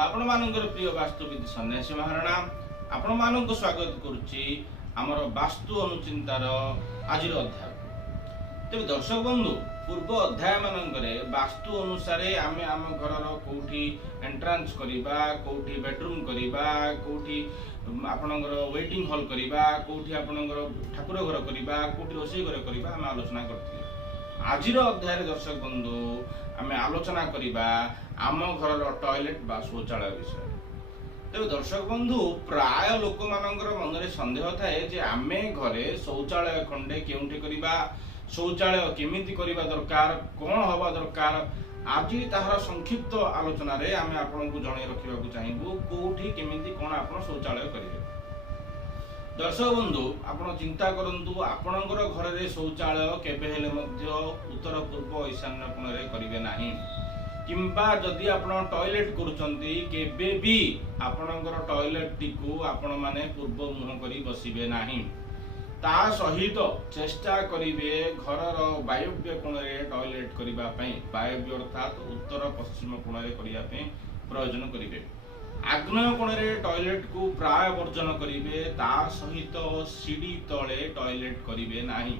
आपण मानकर प्रिय वास्तुविद सन्यासी महाराणा आपण मानक स्वागत करुच्ची आमर वास्तु अनुचिंतार आज अध्याय। तेज दर्शक बंधु पूर्व अध्याय मानकरे वास्तु अनुसार आम आम घर कौटी एंट्रांस करवा कौटी बेडरूम करवा कौटी आपणकर वेटिंग हॉल करवा कौटी आपणकर ठाकुर घर करवा कौटी रोषे घर करवा आम आलोचना करते। आज अध्याय दर्शक बंधु आम आलोचना करवा आम घर टॉयलेट बा शौचालय विषय। तेज दर्शक बंधु प्राय लोक मानकर मन में संदेह थाए जे आमे घरे शौचालय खंडे केउंठी करवा शौचालय केमिति करवा दरकार कौन हवा दरकार आज ताहार संक्षिप्त आलोचना रे आमे आपनको जणे रखिबाकू चाहिबू कोठी केमिति कोन आपण शौचालय करिवे। दर्शक बंधु आपण चिंता करंतु आपणकर घर रे शौचालय केबे हेले मध्य उत्तर पूर्व ईशान्य कोण रे करिवे नाही किंबा जदि आपण टॉयलेट करूचंती केबे भी आपणकर टॉयलेट टिकू आपण माने पूर्व मुह करी बसिबे नाही। ता सहित चेष्टा करिवे घरर वायव्य कोण रे टॉयलेट करिबा पई वायव्य अर्थात उत्तर पश्चिम कोण रे करिया पई प्रयोजन करिवे। आग्नेय कोण रे टॉयलेट को प्राय वर्जन करिवे ता सहित सीढ़ी तळे टॉयलेट करिवे नाही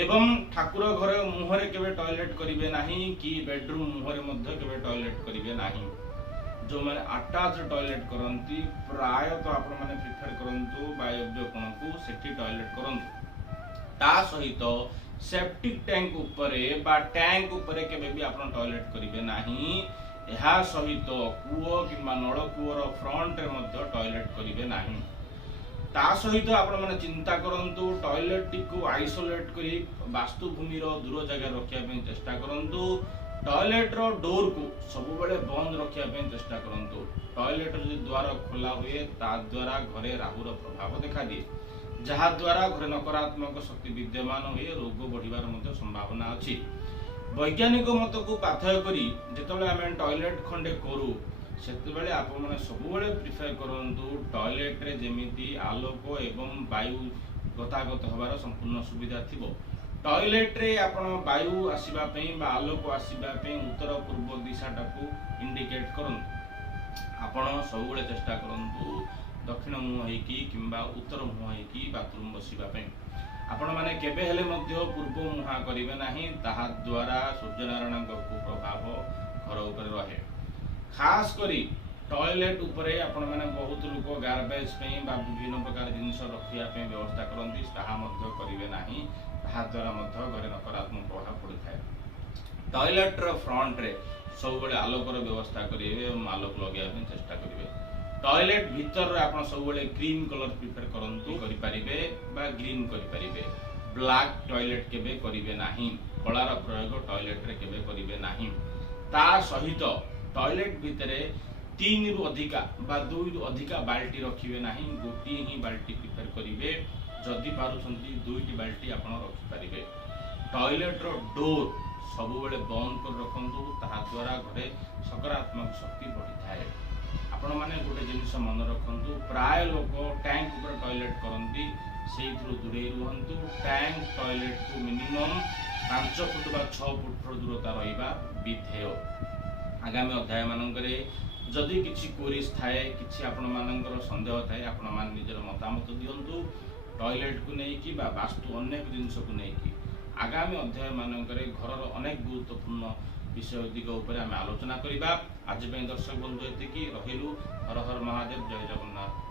एवं ठाकुर घर मुहरे केबे टॉयलेट करिवे नाही कि बेडरूम मुहरे मध्य केबे टॉयलेट करिवे नाही। जो माने अटैच टॉयलेट करंती प्राय तो आपण माने प्रिफर करंतु वायव्य कोण को सेठी टॉयलेट करंतु। ता सहित सेप्टिक टैंक उपरे बा टैंक उपरे केबे भी आपण टॉयलेट करिवे नाही। एहा सहित कूओ किंबा नळ कूओर फ्रंट रे मध्य टॉयलेट करिवे नाही। ता सहित आपण माने चिंता करंतु टॉयलेट टिकु आइसोलेट करी वास्तुभूमि रो दूर जगह रखिया पे चेष्टा करंतु। टॉयलेट रो डोर को सब बेले बंद रखिया पे चेष्टा करंतु। टॉयलेट जो द्वार खोला हुए ता द्वारा घरे राहुर प्रभाव देखा दिए जहा द्वारा घरे नकारात्मक शक्ति विद्यमान हुए रोग बढ़िबार मध्य संभावना अछि। वैज्ञानिक मत को पाथय करी जेतबेले आमे टॉयलेट खंडे करू सेते बेले आप माने सब बेले प्रिफर करंतु टॉयलेट रे जेमिति आलोक एवं वायु गतागत होबार संपूर्ण सुविधा थिबो। टॉयलेट रे आपण वायु आसीबा पई बा आलोक आसीबा पई उत्तर पूर्व दिशाटा को इंडिकेट करंतु। आपण सब बेले चेष्टा करंतु दक्षिण मुह हेकी किंबा उत्तर मुह हेकी बाथरूम बसिबा पई। आपण माने केबे हेले मध्य पूर्व मुहा करिवे नाही ताहा द्वारा सूर्यनारायण को प्रभाव घर ऊपर रहे। खास करी टॉयलेट उपरे आपण माने बहुत लोक गार्बेज पे बा विभिन्न प्रकार जिनिस रखिया पे व्यवस्था करंती ताहा मध्य करिवे नाही ताहा द्वारा मध्य घरे नकारात्मक प्रभाव पड़िଥାଏ। टॉयलेट रो फ्रंट रे सब बेले आलोकर व्यवस्था करिवे एवं आलोक लगाया पे चेष्टा करिवे। टॉयलेट भीतर रे आपण सब बेले क्रीम कलर प्रिफर करंतु करि परिबे बा ग्रीन करि परिबे। ब्लैक टॉयलेट केबे करिवे नाही कलार प्रयोग टॉयलेट रे केबे करिवे नाही। ता सहित टॉयलेट भितरे 3 रु अधिका बा 2 रु अधिका बाल्टी रखिवे नाही गोटी ही बाल्टी प्रिफर करिवे। जदि पारुछंती 2टी बाल्टी आपण रखि परिबे। टॉयलेट रो डोर सब बेले बंद कर रखंतु ताहा द्वारा घरे सकारात्मक शक्ति बढ़ी थाए। आपण माने गोटे जिनिस मन रखंतु प्राय लोक टैंक ऊपर टॉयलेट करंती सेइथरु दूरे रुहंतु। टैंक टॉयलेट को मिनिमम 5 फुट बा 6 फुट दूरता रहिबा विधेय। आगामी अध्याय मानकरे जदि किछि क्वेरीज थाए किछि आपण मानकर संदेह थाए आपण मान निजर मतामत दियंतु टॉयलेट को नहीं कि बा वास्तु अनेक जिनिस को नहीं कि आगामी अध्याय मानकरे घरर अनेक गुरुत्वपूर्ण विषय दिग ऊपर आम आलोचना करिबा। आज दर्शक बंधु एतिकी रहिलु। हर हर महादेव जय जगन्नाथ।